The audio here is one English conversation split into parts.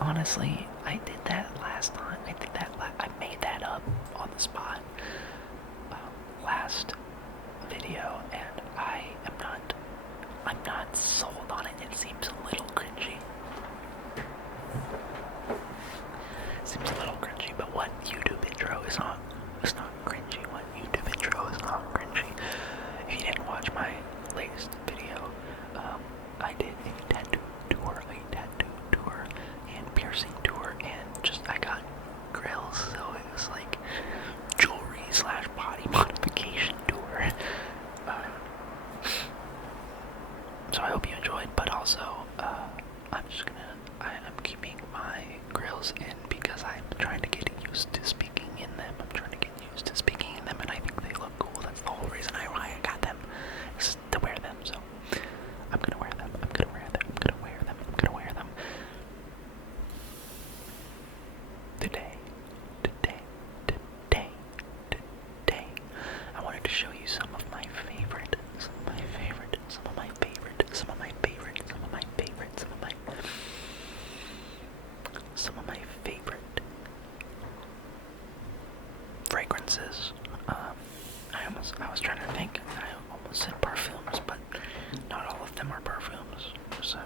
honestly, I did that last time. I made that up on the spot last video, and I'm not sold on it. It seems a little cringy. Seems a little cringy, but what YouTube intro is not, it's not cringy. What YouTube intro is not cringy. If you didn't watch my latest video, I did a tattoo tour, and piercing tour, and I got grills, so it was like jewelry slash body modification tour. So I hope you enjoyed, but also, I'm keeping my grills in because I'm trying to get used to speaking in them. And I think they look cool. That's the whole reason why I got them, is to wear them. So I'm gonna wear them. Today, I wanted to show you some of my favorite fragrances. I was trying to think. I almost said perfumes, but not all of them are perfumes. So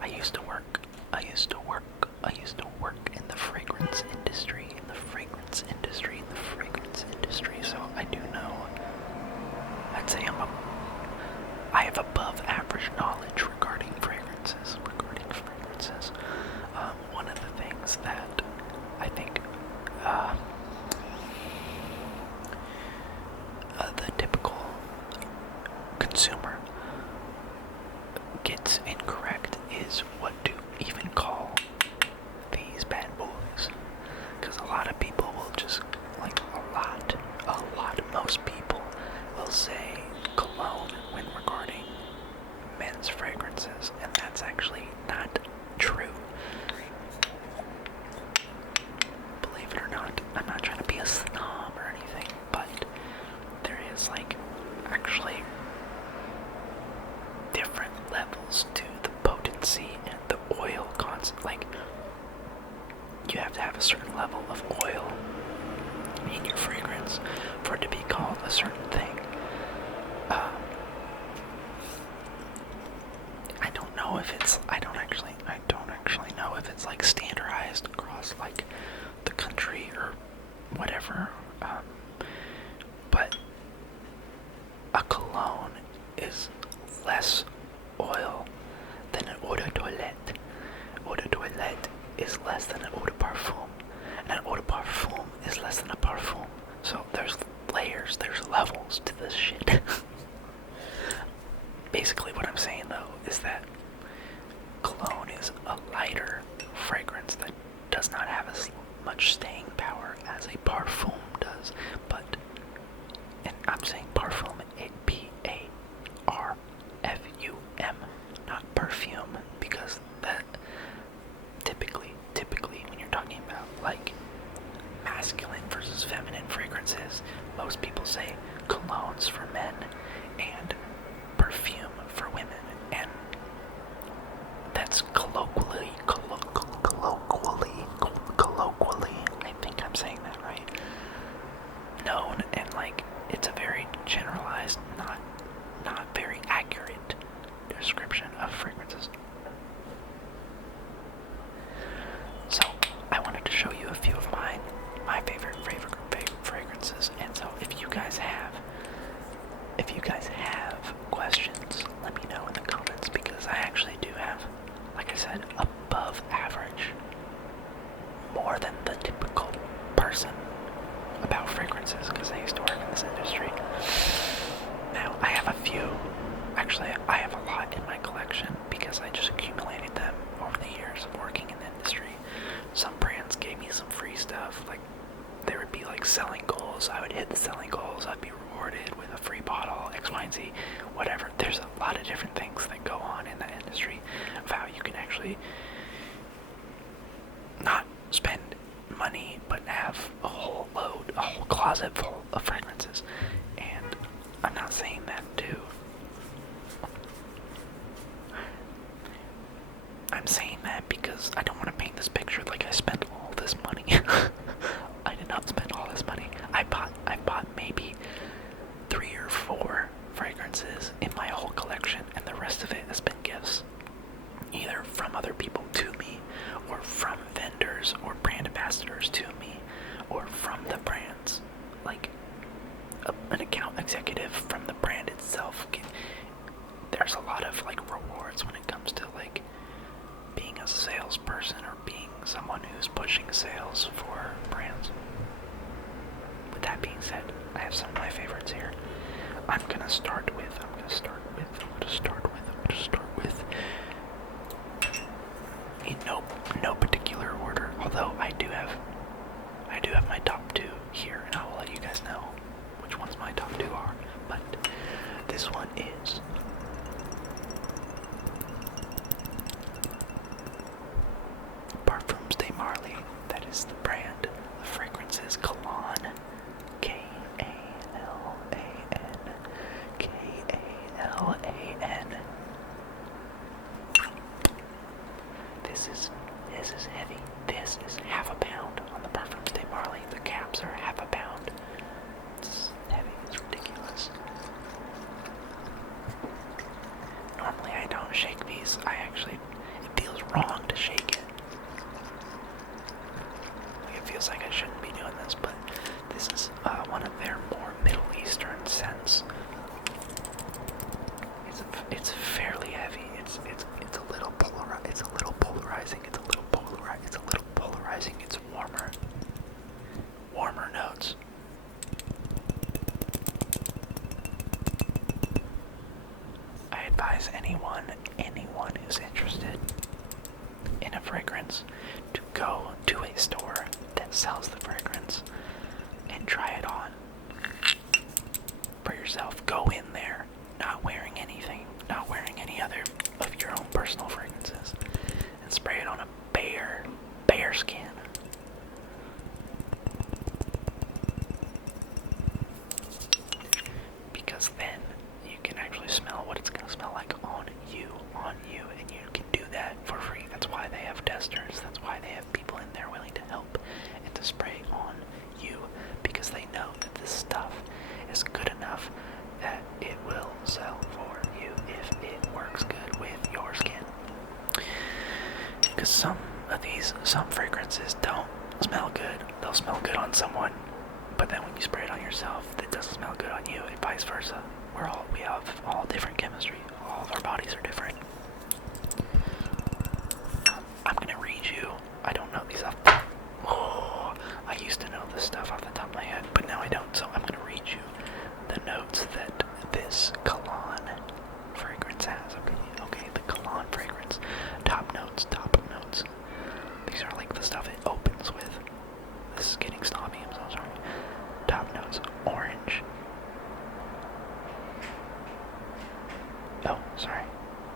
I used to work in the fragrance industry, so I do know. I'd say I have above average knowledge regarding fragrances. One of the things that I think the typical consumer gets incorrect is what to even call these bad boys. Because a lot of people will just, like most people will say cologne when regarding men's fragrances, and that's actually not true. Believe it or not, I'm not trying to be a snob or anything, but there is actually different levels to the potency and the oil concept. You have to have a certain level of oil in your fragrance for it to be called a certain thing. I don't actually know if it's standardized across the country or whatever. But a cologne is less oil than an eau de toilette. Eau de toilette is less than an eau de parfum, and an eau de parfum is less than a parfum. So there's layers, there's levels to this shit. Basically what I'm saying though is that cologne is a lighter fragrance that does not have as much staying power as a parfum does, and I'm saying parfum, P-A-R-F-U-M, not perfume, because that typically when you're talking about masculine versus feminine fragrances, most people say colognes for men and perfume for women, and that's colloquially, I think I'm saying that right, known, and it's a very generalized, not very accurate description of fragrances. So I wanted to show you a few of my favorite fragrances, and so if you guys have questions, let me know in the comments, because I actually do have, like I said, above average, more than the typical person about fragrances, because I used to work in this industry. Now, I have a few, actually I have a lot in my collection because I just accumulated them over the years of working in the industry. Some brands gave me some free stuff, there would be selling goals. I would hit the selling goals, I'd be rewarded with a free bottle, X, Y, and Z, whatever. There's a lot of different things that go on in that industry of how you can actually not spend money but have a whole closet full of fragrances. And I'm not saying that I'm saying that because I don't want to paint is the brand. The fragrance is Cologne. K-A-L-A-N. K-A-L-A-N. This is heavy. This is half a pound on the Parfums de Marly. The caps are half a pound. It's heavy. It's ridiculous. Normally I don't shake these. It feels wrong to shake it. It feels like I shouldn't be doing this, but this is one of their more Middle Eastern scents. It's fairly heavy. It's a little polarizing. It's warmer notes. I advise anyone who's interested in a fragrance to go to a store that sells the fragrance and try it on for yourself. Go in there, not wearing anything, not wearing any other of your own personal fragrances, and spray it on a bare skin. Because then you can actually smell what it's going to smell like on you, and you can do that for free. That's why they have testers. That's why they have people in there willing to help and to spray on you, because they know that this stuff is good enough that it will sell for you if it works good with your skin. Because some fragrances don't smell good. They'll smell good on someone, but then when you spray it on yourself, it doesn't smell good on you, and vice versa. We have all different chemistry. All of our bodies are different. I'm gonna read you. I don't know these off. Oh, I used to know this stuff off the top of my head, but now I don't. So I'm gonna read you the notes that this Cologne fragrance has. Okay, the Cologne fragrance. Top notes. These are like the stuff it opens with. This is getting snobby, I'm so sorry. Top notes: orange. Oh, sorry.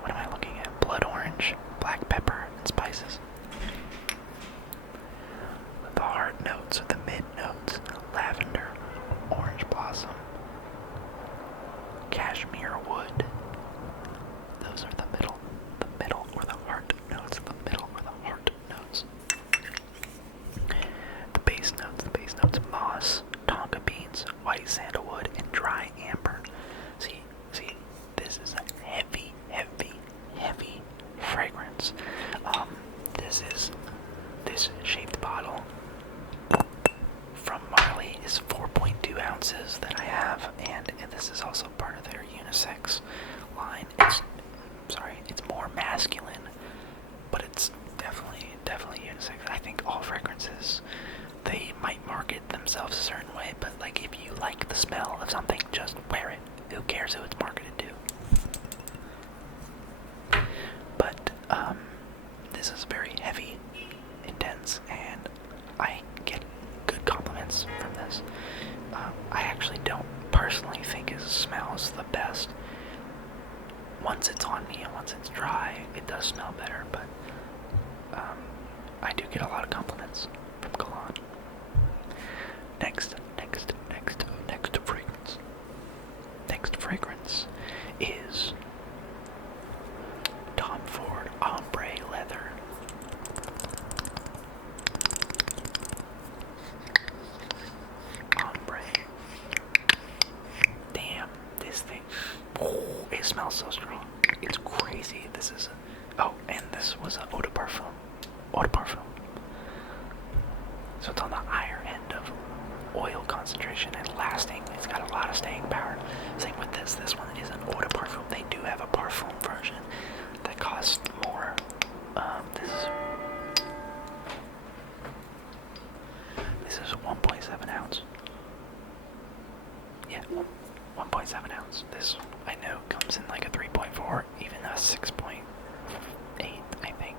What am I looking at? Blood orange, black pepper, and spices. The hard notes, the mid notes: lavender, orange blossom, cashmere wood. Those are the middle or the heart notes. The middle or the heart notes. The base notes: moss, tonka beans, white sandalwood, and dry amber. See, this is a heavy fragrance. This shaped bottle from Marly is 4.2 ounces that I have, and this is also part of their unisex line. It's more masculine, but it's definitely unisex. I think all fragrances, they might market themselves a certain way, but like if you like the smell of something, just wear it. Who cares who it's marketed to? But this is very heavy, intense, and I get good compliments from this. I actually don't personally think it smells the best. Once it's on me and once it's dry, it does smell better, but I do get a lot of compliments from Cologne. Next fragrance. Next fragrance is Tom Ford Ombre Leather. Ombre. Damn, this thing. Oh, it smells so strong. It's crazy. And this was an eau de parfum. So it's on the higher end of oil concentration and lasting. It's got a lot of staying power. Same with this. This one is an eau de parfum. They do have a parfum version that costs more. This is 1.7 ounce. Yeah, 1.7 ounce. This, I know, comes in like a 3.4, even a 6.8, I think.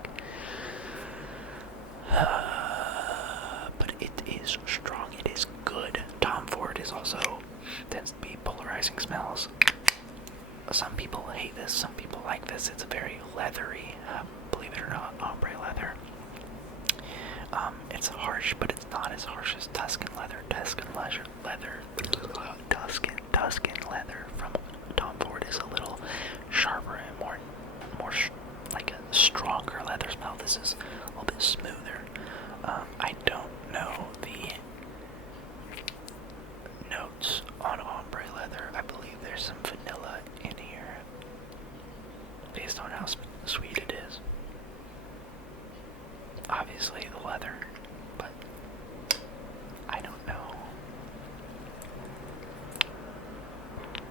But it is strong. It is good. Tom Ford is also tends to be polarizing smells. Some people hate this. Some people like this. It's a very leathery, believe it or not, ombre leather. It's hard harsh, but it's not as harsh as Tuscan leather. Tuscan leather from Tom Ford is a little sharper and more like a stronger leather smell. This is a little bit smoother. I don't know the notes on ombre leather. I believe there's some vanilla in here, based on how sweet it is. Obviously the leather, but I don't know.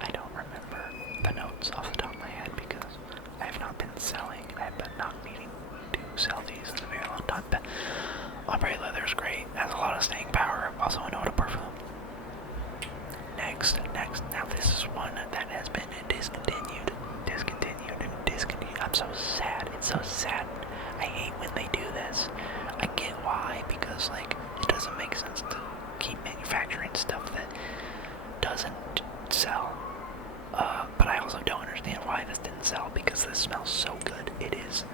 I don't remember the notes off the top of my head because I have not been selling. I have been not needing to sell these in a very long time. But ombre leather is great. Has a lot of staying power. Also an eau de parfum. Next. Now this is one that has been discontinued. I'm so sad. It's so sad. I hate when they do this. I get why, because like it doesn't make sense to keep manufacturing stuff that doesn't sell. But I also don't understand why this didn't sell, because this smells so good. It is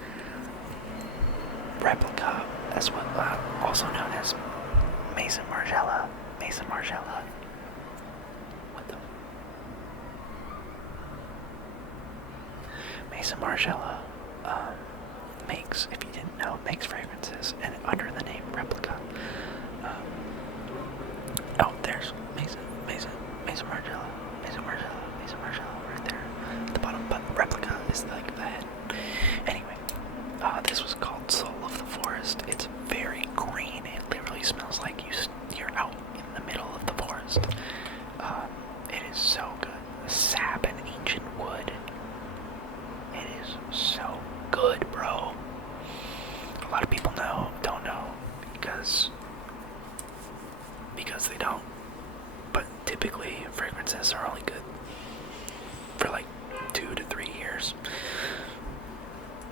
Replica, as well, also known as Maison Margiela. What the? Maison Margiela makes, if you didn't know, makes fragrances and under the name Replica. Oh, there's Maison Margiela right there at the bottom, but Replica is like the head. Anyway, this was called Soul of the Forest. It's very green. It literally smells like you're out in the middle of the forest. It is so good. Sap and ancient wood. It is so good, bro. A lot of people don't know because they don't. But typically fragrances are only good for like 2 to 3 years.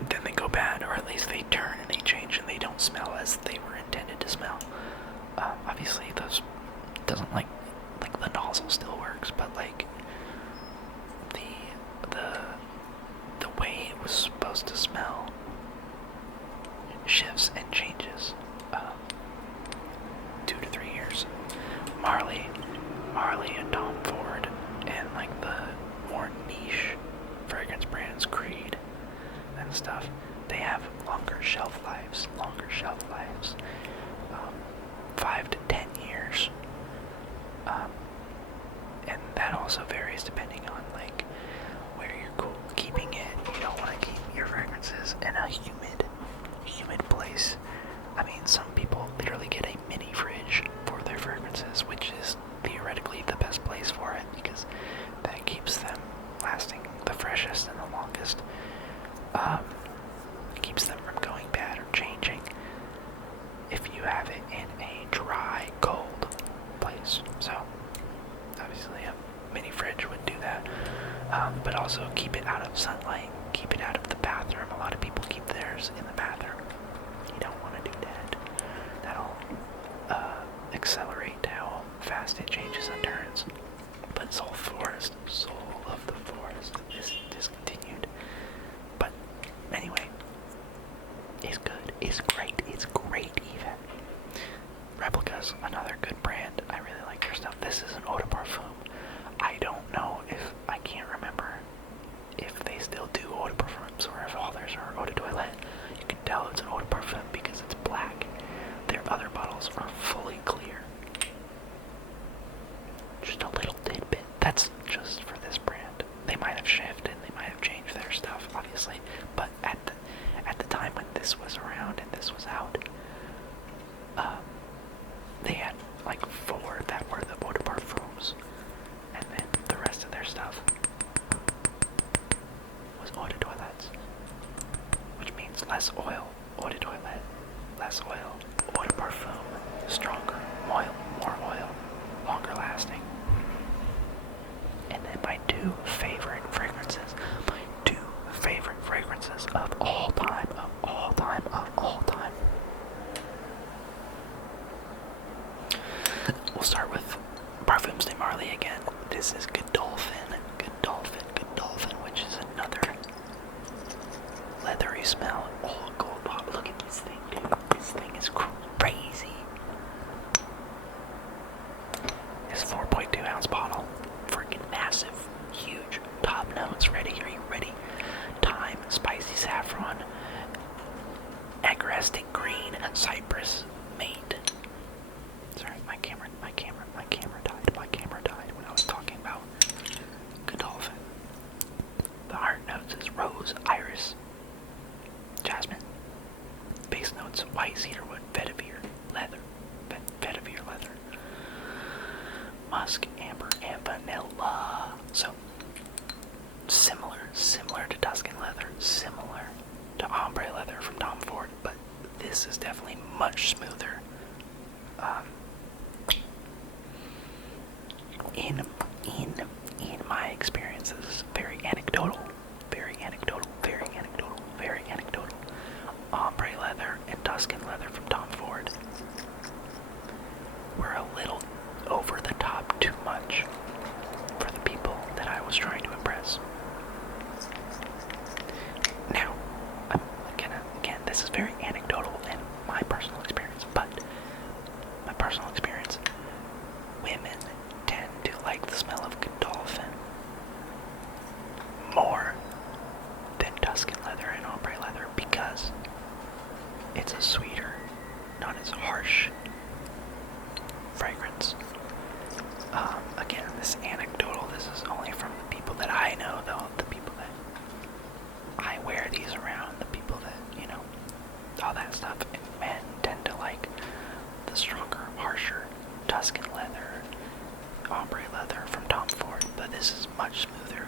Then they go bad, or at least they turn and they change and they don't smell as they were intended to smell. Obviously those doesn't like the nozzle still works, but like the way it was supposed to smell shifts and changes. 2 to 3 years. Marley and Tom Ford, and like the more niche fragrance brands, Creed and stuff, they have longer shelf lives. 5 to 10 years. And that also varies depending on like where you're keeping it. You don't want to keep your fragrances in a humid place. I mean, some people literally get a mini fridge for their fragrances, which is theoretically the best place for it, because that keeps them lasting the freshest and the longest. Keeps them from going bad or changing if you have it in a dry, cold place. So obviously a mini fridge would do that, but also keep it out of sunlight, keep it out of the bathroom. A lot of people keep theirs in the bathroom. You don't want to do that. That'll accelerate how fast it changes and turns. But Soul of the Forest is discontinued. But anyway, it's good, it's great even. Replica's another good brand. I really like their stuff. This is an eau de parfum. I can't remember if they still do eau de parfums or if all theirs are eau de toilette. You can tell it's an eau de parfum because it's black. Their other bottles are fully clear. Just a little tidbit. That's just for this brand. They might have shifted, they might have changed their stuff, obviously, but at the time when this was around and this was out, they had like 4 that were the eau de parfums, and then the rest of their stuff was eau de toilettes, which means less oil. Eau de toilette, less oil. Eau de parfum, stronger, more oil, longer lasting. And then my two favorite fragrances of all time. We'll start with Parfums de Marly again. This is Godolphin, which is another leathery smell. Oh, gold bottle. Look at this thing, dude. This thing is crazy. Cypress mate. Sorry, my camera died. My camera died when I was talking about Godolphin. The heart notes is rose, iris, jasmine. Base notes: white cedarwood, vetiver, leather, vetiver leather, musk, amber, and vanilla. So similar to Tuscan leather, similar to ombre leather from Tom Ford, but this is definitely much smoother. In my experiences, very anecdotal. Ombre leather and Tuscan leather from Tom Ford were a little over the top too much for the people that I was trying to impress. Now, again, this is very anecdotal in my personal experience, but my personal experience, women tend to like the smell of Godolphin more than Tuscan leather and ombre leather because it's a sweeter, not as harsh fragrance. Again, this anecdotal, this is only from the people that I know, though, the people that I wear these around, the people that, all that stuff. And men tend to like the stronger, harsher Tuscan leather, ombre leather from Tom Ford, but this is much smoother.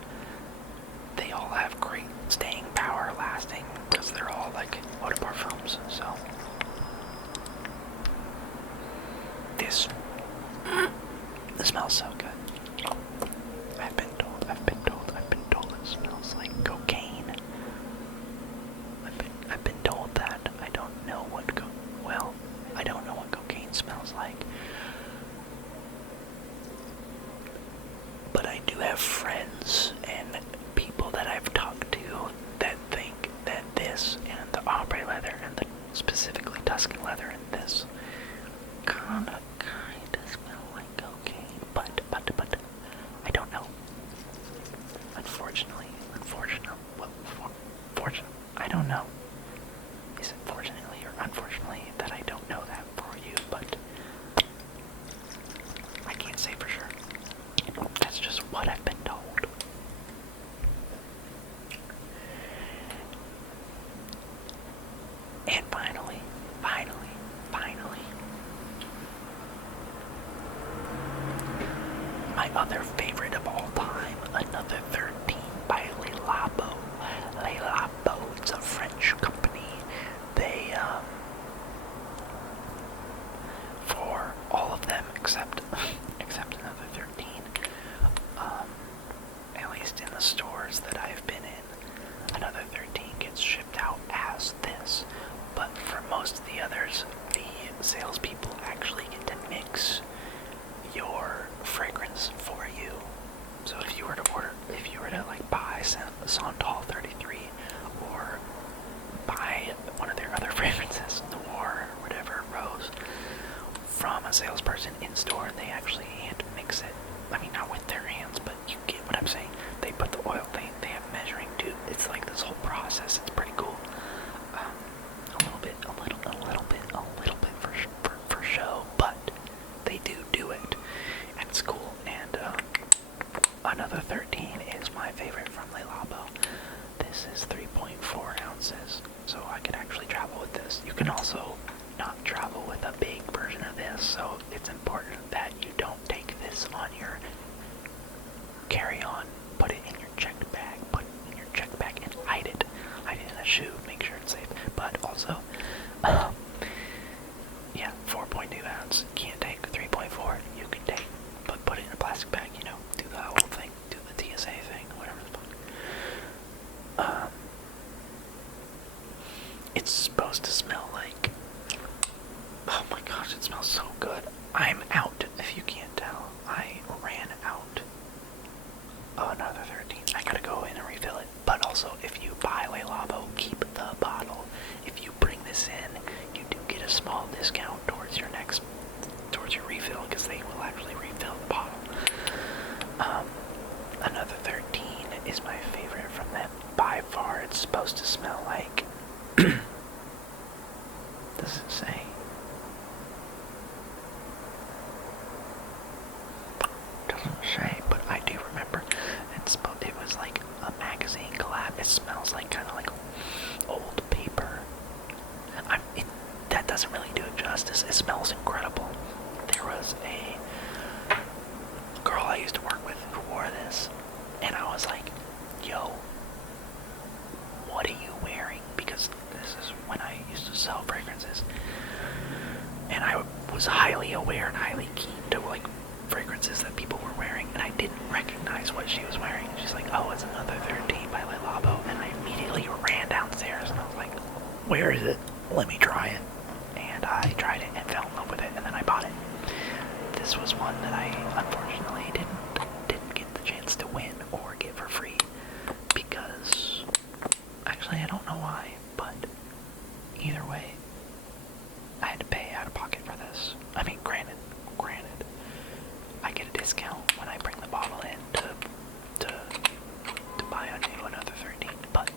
They all have great staying power, lasting, because they're all like eau de parfums, so this smells so good. I've been told it smells like cocaine. I've been told that. I don't know what cocaine smells like. But I do have friends and people that I've talked to that think that this and the ombre leather and the specifically Tuscan leather and this kind of smell like cocaine, but I don't know. Unfortunately, I don't know. Is it fortunately or unfortunately that I don't know that for you, but I can't say for sure. That's just what I've been told. And finally, my other favorite of all time, Another 13 by Le Labo. Le Labo, it's a French company. They, for all of them except Another 13, at least in the stores that I've been in, Another 13 gets shipped out as this. But for most of the others, the salespeople actually get to mix your fragrance for you. So if you were to like buy Santal 33 or buy one of their other fragrances, Noir or whatever, Rose, from a salesperson in store, they actually hand mix it. I mean, not with their hands, but you get what I'm saying. They put the oil, they have measuring tube. It's like this whole process. It's pretty cool. A little bit for show, but they do it, and it's cool. And Another 13 is my favorite from Le Labo. This is 3.4 ounces, so I could actually travel with this. You can also not travel with a big version of this, so it's important that you don't take this on your carry-on. Put it in your checked bag. And hide it in a shoe. Make sure it's safe. But also, yeah, 4.2 ounce. Can't take 3.4. You can take, but put it in a plastic bag. Do the whole thing. Do the TSA thing. Whatever the fuck. It's supposed to smell like. Oh my gosh, it smells so good. I'm out. If you can't tell, I ran out. Oh, Another 13. I gotta go in and refill it. But also, if you buy Le Labo, keep the bottle. If you bring this in, you do get a small discount towards your refill, because they will actually refill the bottle. Another 13 is my favorite from them by far. It's supposed to smell like. This does it say? Doesn't say, but I do remember it was like a magazine collab. It smells like kind of like old paper. That doesn't really do it justice. It smells incredible. There was a girl I used to work with who wore this, and I was like, yo, what are you wearing? Because this is when I used to sell fragrances, and I was highly aware and highly keen to like fragrances that people were wearing, and I didn't recognize what she was wearing. She's like, oh, it's another 13 by Le Labo, and I immediately ran downstairs and I was like, where is it? Let me try it. And I tried it and fell in love with it, and then I bought it. This was one that I unfortunately didn't get the chance to win or get for free, because actually I don't know why, but either way, I had to pay out of pocket for this. I mean, granted, I get a discount when I bring the bottle in to buy a new another 13, but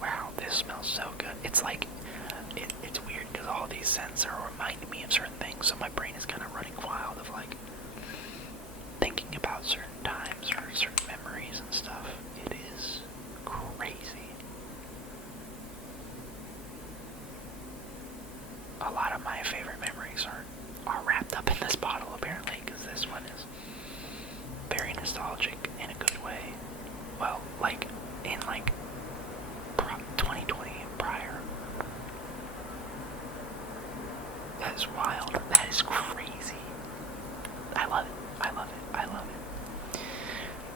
wow, this smells so good. It's like it's weird because all these scents are reminding me of certain things, so my brain is kind of running wild of like thinking about certain times or certain memories and stuff. It is crazy. A lot of my favorite memories are wrapped up in this bottle, apparently, because this one is very nostalgic in a good way. Well, like in like 2020 and prior. That is wild. That is crazy. I love it. I love it. I love it.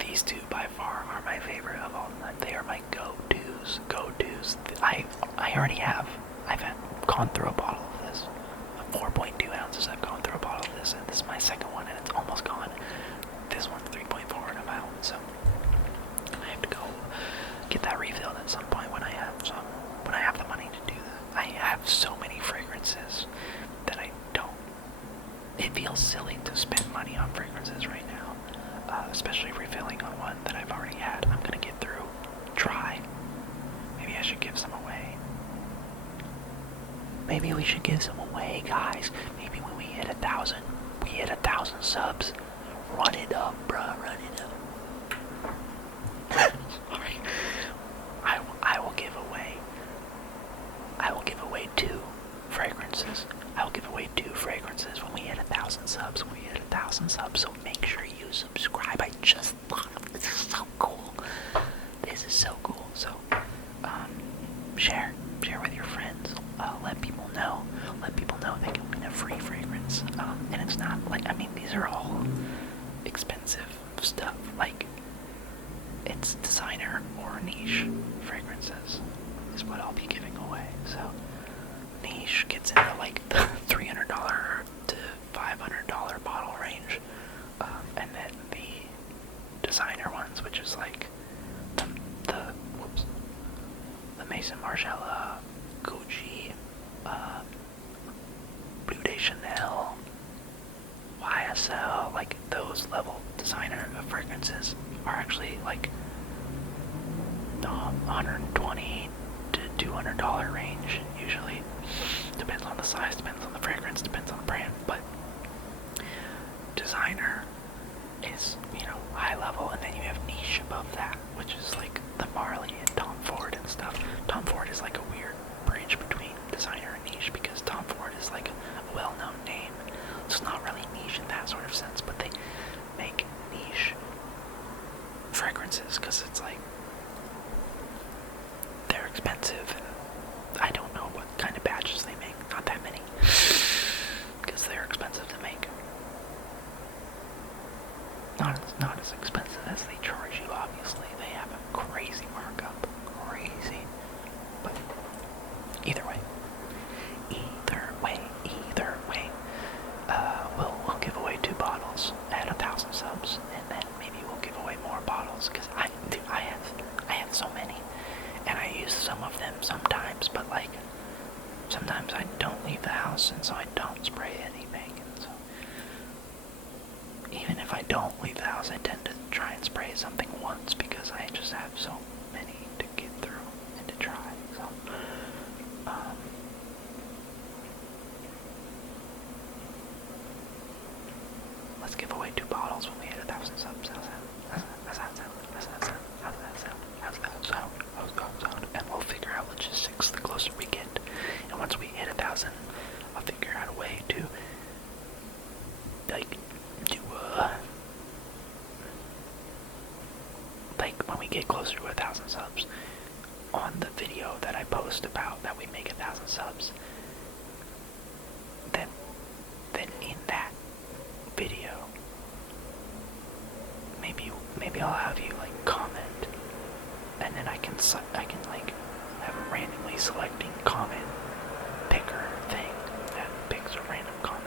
These two by far are my favorite of all time. They are my go-tos. Go-tos. I already have. I've gone through a bottle of this. 4.2 ounces. I've gone through a bottle of this, and this is my second one, and it's almost gone. This one's 3.4, and I'm out. So I have to go get that refilled at some point when I have the money to do that. I have so many fragrances that I don't. It feels silly to spend money on fragrances right now, especially refilling on one that I've already had. I'm gonna get through, try. Maybe I should give some away. Maybe we should give some away, guys. Maybe when we hit 1,000, we hit 1,000 subs. Run it up, bruh. Run it up. Sorry. I will give away. I will give away 2 fragrances. I will give away 2 fragrances when we hit 1,000 subs. When we hit 1,000 subs, so make sure you subscribe. I just thought of this. Is so cool. This is so cool. So, share with your friends. Let people know. Let people know they can win a free fragrance. And it's not like, I mean, these are all expensive stuff. Like, it's designer or niche fragrances is what I'll be giving away. So niche gets into like the $300 to $500 bottle range, and then the designer ones, which is like the Maison Margiela, Gucci, Bleu de Chanel, YSL, like those level designer fragrances are actually like $120 to $200 range usually. Depends on the size, depends on the fragrance, depends on the brand, but designer is, high level, and then you have niche above that, which is like the Marley and Tom Ford and stuff. Tom Ford is like a weird bridge between designer and niche, because Tom Ford is like a well-known name. It's not really niche in that sort of sense, but they make niche fragrances because it's like they're expensive. I don't know what kind of batches they make. Not that many, because they're expensive to make. Not as expensive as they charge you. Obviously, they have a crazy markup. Crazy. But either way, we'll give away 2 bottles at 1,000 subs, and then maybe we'll give away more bottles, because I have so many, and I use some of them sometimes, but like 1,000 subs on the video that I post about that we make 1,000 subs, then in that video, maybe I'll have you like comment, and then I can like have a randomly selecting comment picker thing that picks a random comment.